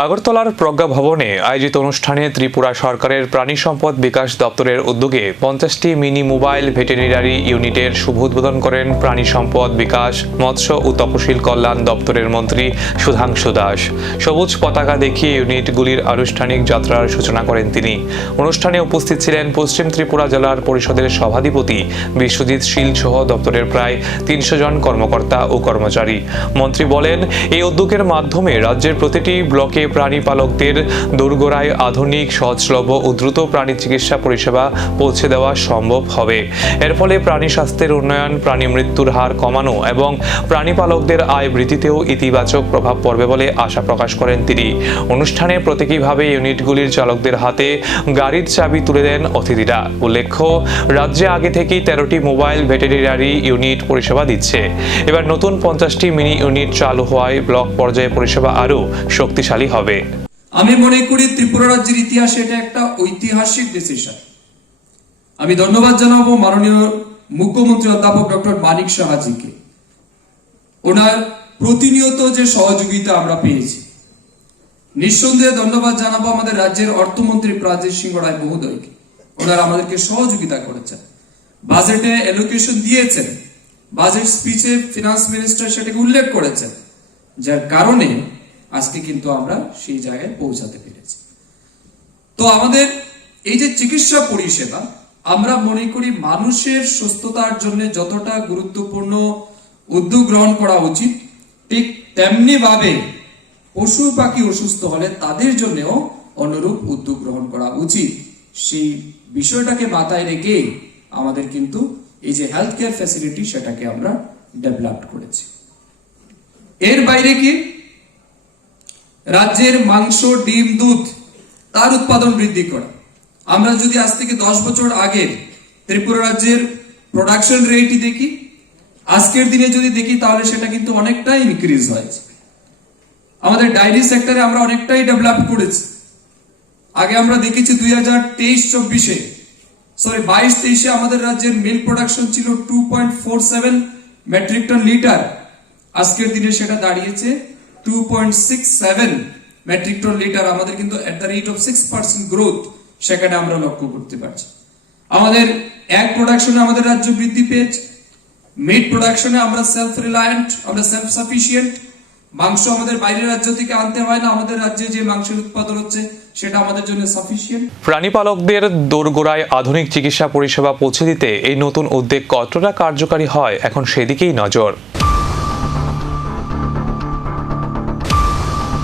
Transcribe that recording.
আগরতলার প্রজ্ঞা ভবনে আয়োজিত অনুষ্ঠানে ত্রিপুরা সরকারের প্রাণী সম্পদ বিকাশ দপ্তরের উদ্যোগে 50টি মিনি মোবাইল ভেটেরিনারি ইউনিটের শুভ উদ্বোধন করেন প্রাণী সম্পদ বিকাশ, মৎস্য ও তপশিল কল্যাণ দপ্তরের মন্ত্রী সুধাংশু দাস। সবুজ পতাকা দেখিয়ে ইউনিটগুলির আনুষ্ঠানিক যাত্রার সূচনা করেন তিনি। অনুষ্ঠানে উপস্থিত ছিলেন পশ্চিম ত্রিপুরা জেলার পরিষদের সভাধিপতি বিশ্বজিৎ শীল সহ দপ্তরের প্রায় 300 জন কর্মকর্তা ও কর্মচারী। মন্ত্রী বলেন, এই উদ্যোগের মাধ্যমে রাজ্যের প্রতিটি ব্লকে প্রাণী পালকদের দোরগোড়ায় আধুনিক, সহজলভ্য ও দ্রুত প্রাণী চিকিৎসা পরিষেবা পৌঁছে দেওয়া সম্ভব হবে। এর ফলে প্রাণী স্বাস্থ্যের উন্নয়ন, প্রাণী মৃত্যুর হার কমানো এবং প্রাণী পালকদের আয় বৃদ্ধিতেও ইতিবাচক প্রভাব পড়বে বলে আশা প্রকাশ করেন তিনি। অনুষ্ঠানে প্রতীকীভাবে ইউনিটগুলির চালকদের হাতে গাড়ির চাবি তুলে দেন অতিথিরা। উল্লেখ্য, রাজ্যে আগে থেকেই 13টি মোবাইল ভেটেরিনারি ইউনিট পরিষেবা দিচ্ছে। এবার নতুন 50টি মিনি ইউনিট চালু হওয়ায় ব্লক পর্যায়ে পরিষেবা আরও শক্তিশালী হবে। আমি মনে করি ত্রিপুরা রাজ্যের ইতিহাসে এটা একটা ঐতিহাসিক ডিসিশন। আমি ধন্যবাদ জানাবো মাননীয় মুখ্যমন্ত্রী অধ্যাপক ডক্টর মানিক সাহাজিকে। ওনার প্রতিনিয়ত যে সহযোগিতা আমরা পেয়েছি, নিঃসন্দেহে ধন্যবাদ জানাবো আমাদের রাজ্যের অর্থমন্ত্রী প্রাজেশ সিংহ রায় মহোদয়কে। ওনারা আমাদেরকে সহযোগিতা করেছেন, বাজেটে অ্যালোকেশন দিয়েছেন, বাজেট স্পিচে ফিনান্স মিনিস্টার সেটাকে উল্লেখ করেছেন, যার কারণে আজকে কিন্তু আমরা সেই জায়গায় পৌঁছাতে পেরেছি। তো আমাদের এই যে চিকিৎসা পরিষেবা, আমরা মনে করি মানুষের সুস্থতার জন্য যতটা গুরুত্বপূর্ণ উদ্যোগ গ্রহণ করা উচিত, ঠিক তেমনি ভাবে পশু পাখি অসুস্থ হলে তাদের জন্যও অনুরূপ উদ্যোগ গ্রহণ করা উচিত। সেই বিষয়টাকে মাথায় রেখে আমাদের কিন্তু এই যে হেলথ কেয়ার ফ্যাসিলিটি সেটাকে আমরা ডেভেলপ করেছি। এর বাইরে কি রাজ্যের মাংস, ডিম, দুধ তার উৎপাদন বৃদ্ধি করা। আমরা যদি আজ থেকে 10 বছর আগের ত্রিপুরা রাজ্যের প্রোডাকশন রেটই দেখি, আজকের দিনে যদি দেখি, তাহলে সেটা কিন্তু অনেকটাই ইনক্রিজ হয়েছে। আমাদের ডায়েরি সেক্টরে আমরা অনেকটাই ডেভেলপ করেছি। আগে আমরা দেখেছি 22-23 আমাদের রাজ্যের মিল্ক প্রোডাকশন ছিল 2.47 মেট্রিক টন লিটার। আজকের দিনে সেটা দাঁড়িয়েছে 2.67 মেট্রিক টন লিটার। আমাদের কিন্তু at the rate of 6% growth সেখানে আমরা লক্ষ্য করতে পারছি। আমাদের এগ প্রোডাকশনে আমাদের রাজ্য বৃদ্ধি পেয়েছে। মিট প্রোডাকশনে আমরা সেলফ রিলায়েন্ট, আমরা সেলফ সাফিসিয়েন্ট। মাংস আমাদের বাইরের রাজ্য থেকে আনতে হয় না, আমাদের রাজ্যে যে মাংসের উৎপাদন হচ্ছে সেটা আমাদের জন্য সাফিসিয়েন্ট। প্রাণী পালকদের দোরগোড়ায় আধুনিক চিকিৎসা পরিষেবা পৌঁছে দিতে এই নতুন উদ্যোগ কতটা কার্যকারী হয়, এখন সেদিকেই নজর।